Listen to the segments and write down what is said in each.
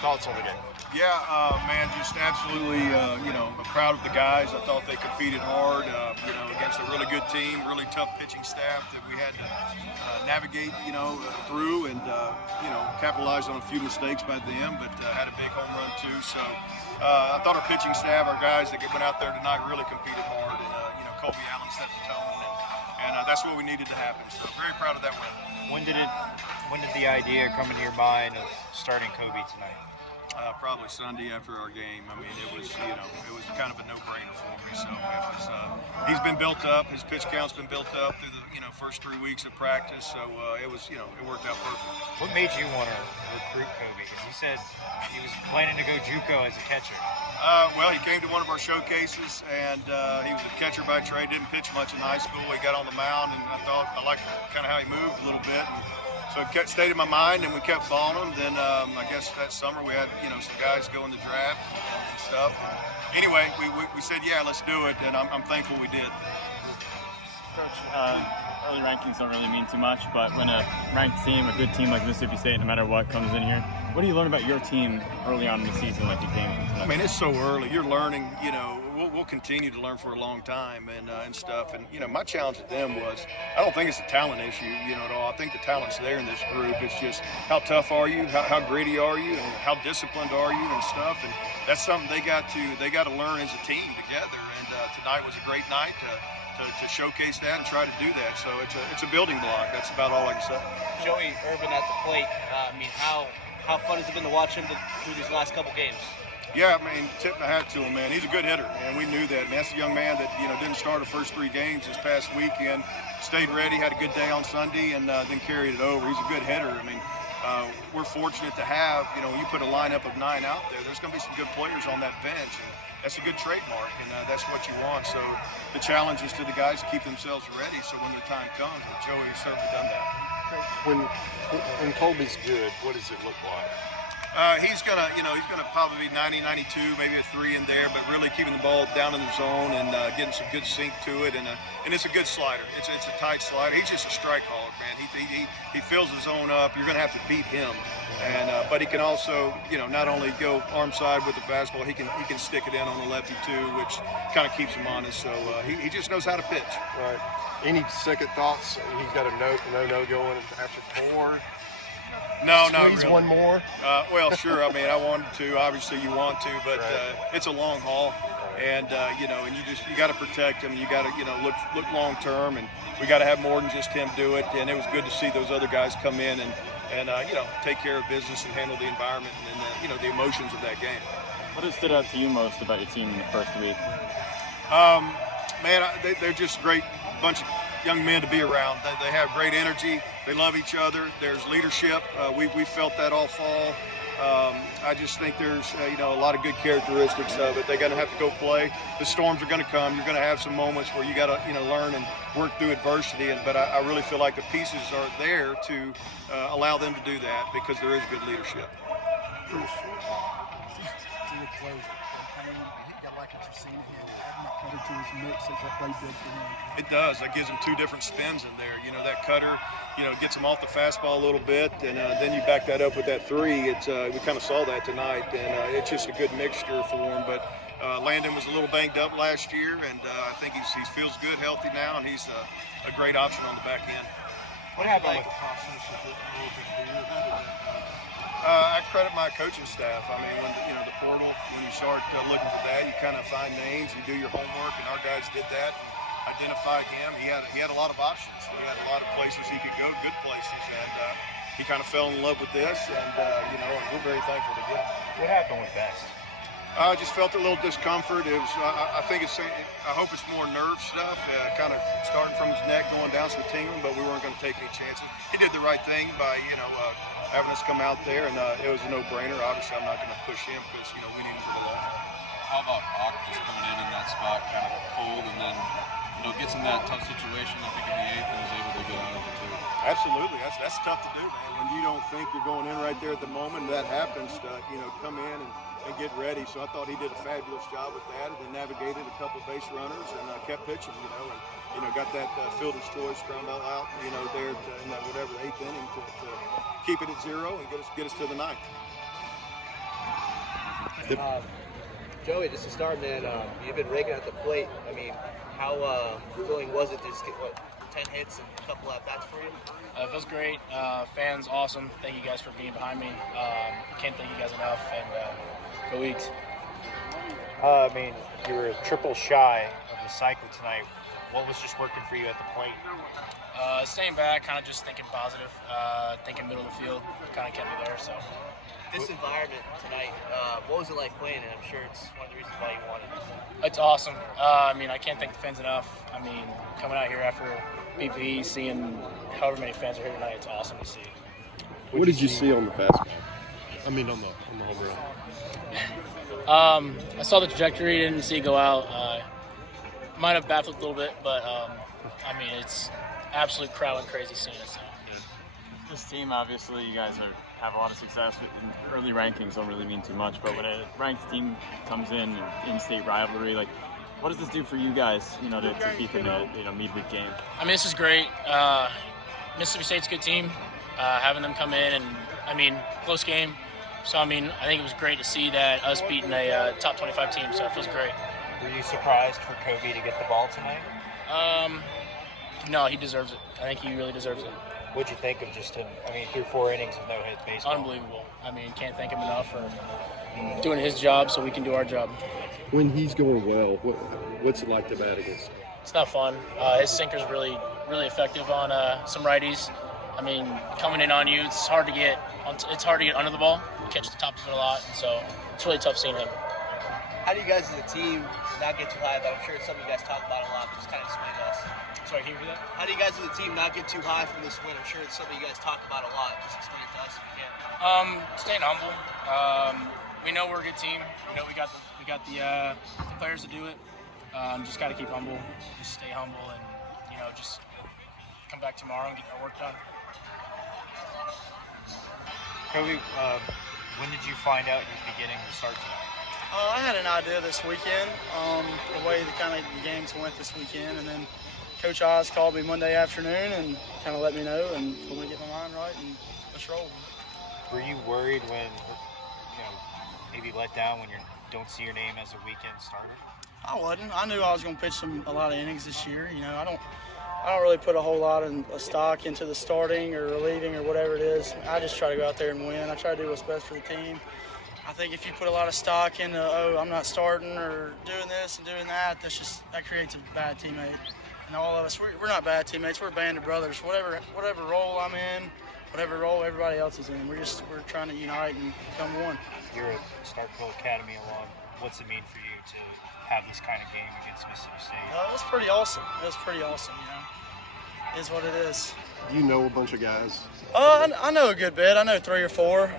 Thoughts on the game? Yeah, man, just absolutely, proud of the guys. I thought they competed hard, against a really good team, really tough pitching staff that we had to navigate, through and, capitalized on a few mistakes by them, but had a big home run too. So I thought our pitching staff, our guys that went out there tonight really competed hard. And, Colby Allen set the tone, and that's what we needed to happen. So very proud of that win. When did the idea come into your mind of starting Kobe tonight? Probably Sunday after our game. I mean, it was kind of a no-brainer for me. So it was, he's been built up. His pitch count's been built up through the, first 3 weeks of practice. So it was, it worked out perfect. What made you want to recruit Kobe? Because he said he was planning to go JUCO as a catcher. Well, he came to one of our showcases, and he was a catcher by trade. Didn't pitch much in high school. He got on the mound, and I liked kind of how he moved a little bit. And so it stayed in my mind, and we kept following him. Then I guess that summer we had some guys go in the draft and stuff. Anyway, we said, yeah, let's do it, and I'm thankful we did. Coach, early rankings don't really mean too much, but when a ranked team, a good team like Mississippi State, no matter what comes in here, what do you learn about your team early on in the season like you came from tonight? I mean, it's so early. You're learning, we'll continue to learn for a long time and stuff. And, my challenge with them was, I don't think it's a talent issue, at all. I think the talent's there in this group. It's just how tough are you, how gritty are you, and how disciplined are you and stuff. And that's something they got to learn as a team together. And tonight was a great night to showcase that and try to do that. So it's a building block. That's about all I can say. Joey Urban at the plate. How fun has it been to watch him through these last couple games? Yeah, I mean, tip my hat to him, man. He's a good hitter, and we knew that. Man, that's a young man that didn't start the first 3 games this past weekend. Stayed ready, had a good day on Sunday, and then carried it over. He's a good hitter. I mean, we're fortunate to have, when you put a lineup of 9 out there's going to be some good players on that bench. And that's a good trademark, and that's what you want. So the challenge is to the guys to keep themselves ready so when their time comes. But Joey has certainly done that. When Colby's good, what does it look like? He's gonna probably be 90, 92, maybe a 3 in there, but really keeping the ball down in the zone and getting some good sink to it, and it's a good slider. It's a tight slider. He's just a strike hog, man. He fills the zone up. You're gonna have to beat him, and but he can also not only go arm side with the fastball, he can stick it in on the lefty too, which kind of keeps him honest. So he just knows how to pitch. Right. Any second thoughts? He's got a no going after 4. No, not really. One more? Well, sure. I mean, I wanted to. Obviously, you want to, but right. It's a long haul, and and you got to protect him. You got to look long term, and we got to have more than just him do it. And it was good to see those other guys come in and take care of business and handle the environment and the emotions of that game. What has stood out to you most about your team in the first week? Man, they're just a great bunch of young men to be around. They have great energy. They love each other. There's leadership. We felt that all fall. I just think there's a lot of good characteristics of it. They're going to have to go play. The storms are going to come. You're going to have some moments where you got to learn and work through adversity. But I really feel like the pieces are there to allow them to do that because there is good leadership. It does. That gives him 2 different spins in there. That cutter, gets him off the fastball a little bit, and then you back that up with that 3. We kind of saw that tonight, and it's just a good mixture for him. But Landon was a little banged up last year, and I think he feels good, healthy now, and he's a great option on the back end. What happened with I credit my coaching staff. I mean, when the portal, when you start looking for that, you kind of find names, you do your homework, and our guys did that and identified him. He had a lot of options. He had a lot of places he could go, good places, and he kind of fell in love with this, and we're very thankful to get him. What happened with Best? I just felt a little discomfort. It was, I think I hope it's more nerve stuff, kind of starting from his neck, going down some tingling, but we weren't going to take any chances. He did the right thing by, having us come out there, and it was a no-brainer. Obviously, I'm not going to push him because, we need him for the long haul. How about Ock just coming in that spot, kind of cold, and then, gets in that tough situation, I think, in the 8th, and was able to get out of it, too? Absolutely. That's tough to do, man. When you don't think you're going in right there at the moment, that happens to, come in and get ready. So I thought he did a fabulous job with that, and then navigated a couple of base runners and kept pitching, and got that fielder's choice ground ball out, there in that 8th inning to keep it at 0 and get us to the 9th. Joey, just to start, man, you've been raking at the plate. I mean, how fulfilling was it to just get, 10 hits and a couple at-bats for you? It feels great. Fans, awesome. Thank you guys for being behind me. Can't thank you guys enough, and go Eagles. I mean, you were triple shy of the cycle tonight. What was just working for you at the plate? Staying back, kind of just thinking positive, thinking middle of the field, kind of kept me there. So. This environment tonight, what was it like playing in? I'm sure it's one of the reasons why you wanted it. It's awesome. I mean, I can't thank the fans enough. I mean, coming out here after BP, seeing however many fans are here tonight, it's awesome to see. What did you see on the fastball? I mean, on the home run. I saw the trajectory, didn't see it go out. Might have baffled a little bit, but I mean, it's absolute crowd and crazy seeing it. So. This team, obviously, you guys have a lot of success. Early rankings don't really mean too much, but when a ranked team comes in-state rivalry, like, what does this do for you guys, to beat them in a midweek game? I mean, this is great. Mississippi State's a good team. Having them come in and, I mean, close game. So, I mean, I think it was great to see that us beating a top 25 team, so it feels great. Were you surprised for Kobe to get the ball tonight? No, he deserves it. I think he really deserves it. What'd you think of just him? I mean, through 4 innings of no-hit baseball. Unbelievable. I mean, can't thank him enough for doing his job so we can do our job. When he's going well, what's it like to bat against him? It's not fun. His sinker's really, really effective on some righties. I mean, coming in on you, it's hard to get under the ball, catch the top of it a lot, and so it's really tough seeing him. How do you guys as a team not get too high? But I'm sure it's something you guys talk about a lot, but just kind of explain to us. Sorry, can you repeat that? How do you guys as a team not get too high from this win? I'm sure it's something you guys talk about a lot. Just explain it to us if you can. Staying humble. We know we're a good team. We know we got the players to do it. Just got to keep humble. Just stay humble, and just come back tomorrow and get our work done. Kobe, when did you find out you'd be getting the start tonight? I had an idea this weekend, the way the games went this weekend, and then Coach Oz called me Monday afternoon and kind of let me know and told me to get my mind right and let's roll. Were you worried when, maybe let down when you don't see your name as a weekend starter? I wasn't. I knew I was going to pitch a lot of innings this year. I don't really put a whole lot of stock into the starting or relieving or whatever it is. I just try to go out there and win. I try to do what's best for the team. I think if you put a lot of stock into, I'm not starting or doing this and doing that, that creates a bad teammate. And all of us, we're not bad teammates. We're a band of brothers. Whatever role I'm in, whatever role everybody else is in, we're trying to unite and become one. You're at Starkville Academy alum. What's it mean for you to have this kind of game against Mississippi State? It's pretty awesome. It's pretty awesome, It is what it is. Do you know a bunch of guys? I know a good bit. I know 3 or 4.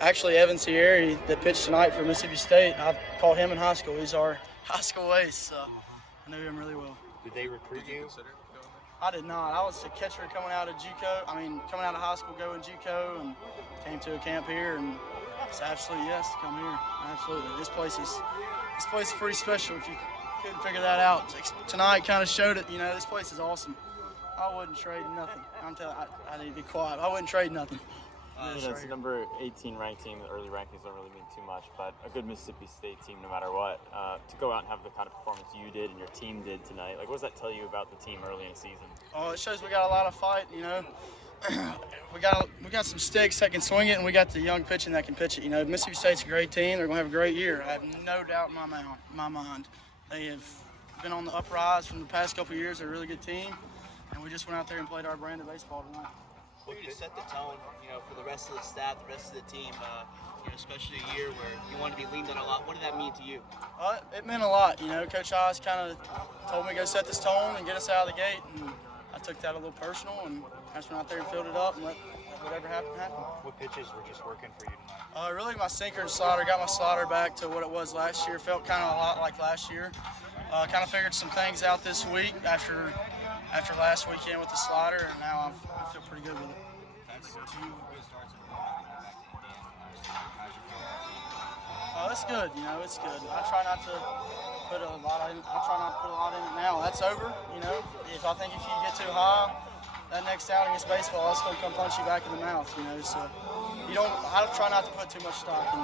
Actually, Evan Sierra, that pitched tonight for Mississippi State, I called him in high school. He's our high school ace, so I knew him really well. Did they recruit you? I did not. I was a catcher coming out of coming out of high school, going JUCO, and came to a camp here, and it's absolutely yes to come here. Absolutely. This place is pretty special. If you couldn't figure that out, tonight kind of showed it. This place is awesome. I wouldn't trade nothing. I need to be quiet. I wouldn't trade nothing. It's the number 18 ranked team. The early rankings don't really mean too much, but a good Mississippi State team, no matter what, to go out and have the kind of performance you did and your team did tonight. Like, what does that tell you about the team early in the season? Oh, it shows we got a lot of fight. We got some sticks that can swing it, and we got the young pitching that can pitch it. Mississippi State's a great team. They're going to have a great year. I have no doubt in my mind. They have been on the uprise from the past couple of years. They're a really good team, and we just went out there and played our brand of baseball tonight. What to set the tone, for the rest of the staff, the rest of the team, especially a year where you want to be leaned on a lot. What did that mean to you? It meant a lot. Coach Oz kind of told me to go set this tone and get us out of the gate, and I took that a little personal, and I just went out there and filled it up and let whatever happened happen. What pitches were just working for you tonight? Really, my sinker and slider. Got my slider back to what it was last year. Felt kind of a lot like last year. Kind of figured some things out this week after last weekend with the slider, and now I feel pretty good with it. That's 2 good starts in a row. Back to Indiana. How's your feeling? It's good. It's good. I try not to put a lot in it now. That's over. If I think if you get too high, that next outing is baseball. It's going to come punch you back in the mouth. So I try not to put too much stock in